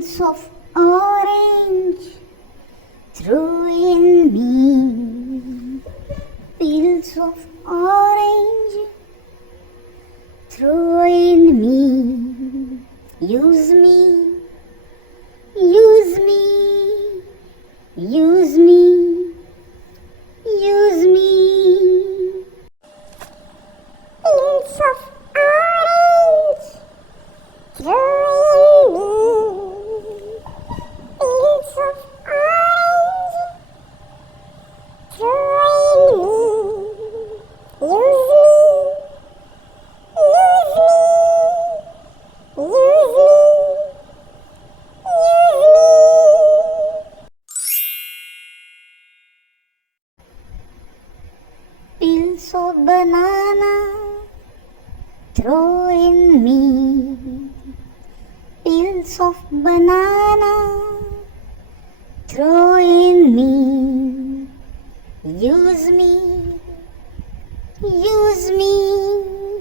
Peels of orange throw in me. Peels of orange throw in me. Use me, use me, use me, use me. Peels of orange throw in me. Peels of orange throw in me. Use me, use me, use me, use me. Peels of banana throw in me. Peels of banana throw in me. Use me, use me,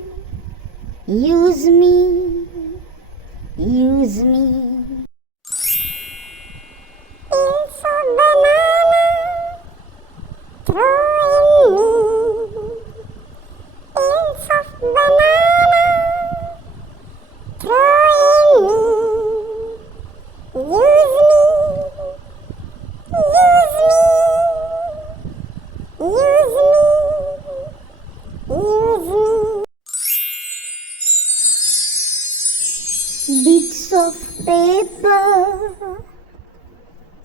use me, use me. Peels of banana throw in me. Peels of banana throw in me. Use me, use me, use me, use me. Bits of paper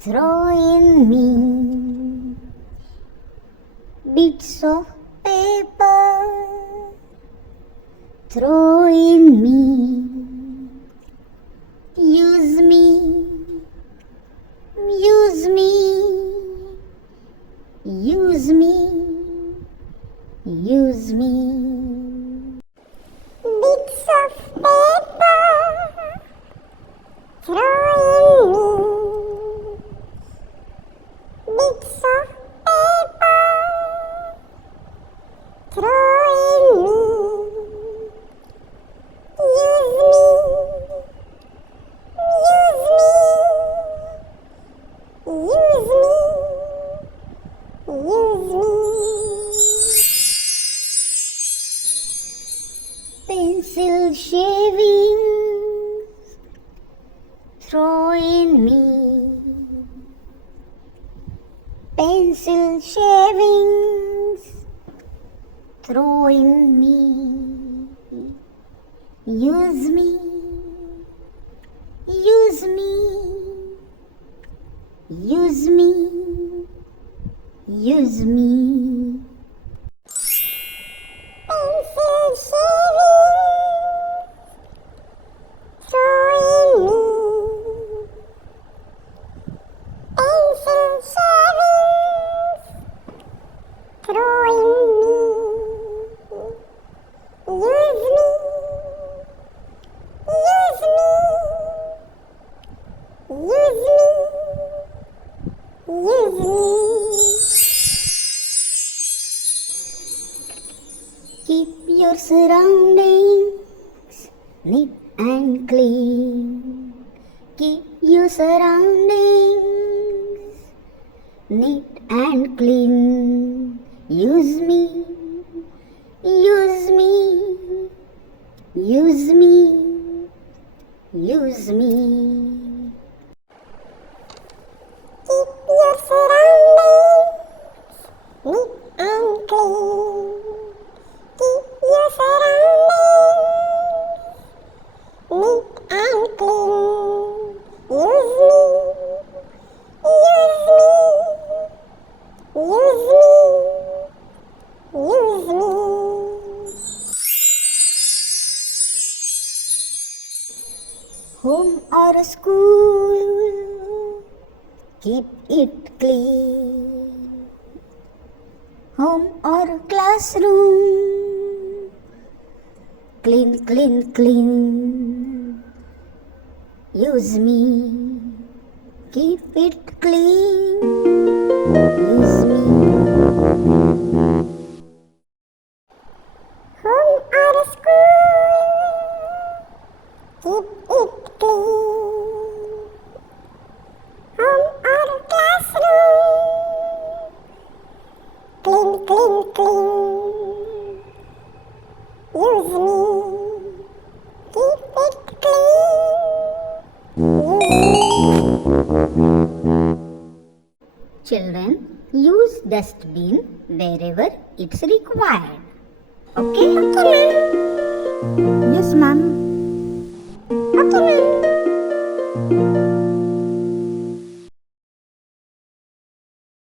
throw in me. Bits of paper throw in me. Use me, use me, use me, use me. Bits of paper throw in me. Bits of paper throw in me. Use me, use me, use me, use me. Pencil shavings throw in me. Pencil shavings throw in me. Use me, use me, use me, use me. Pencil shavings throw in me. Pencil shavings throw in me. Use me, use me, use me, use me. Keep your surroundings neat and clean. Keep your surroundings neat and clean. Use me, use me, use me, use me. Keep your surroundings neat and clean. Keep your surroundings neat and clean. Use me, use me, use me, use me. Home or school, keep it clean. Home or classroom, clean, clean, clean. Use me, keep it clean. Use me. Home or school, keep it clean. and clean. Use me, keep it clean. Children, use dustbin wherever it's required. Okay? Okay, ma'am.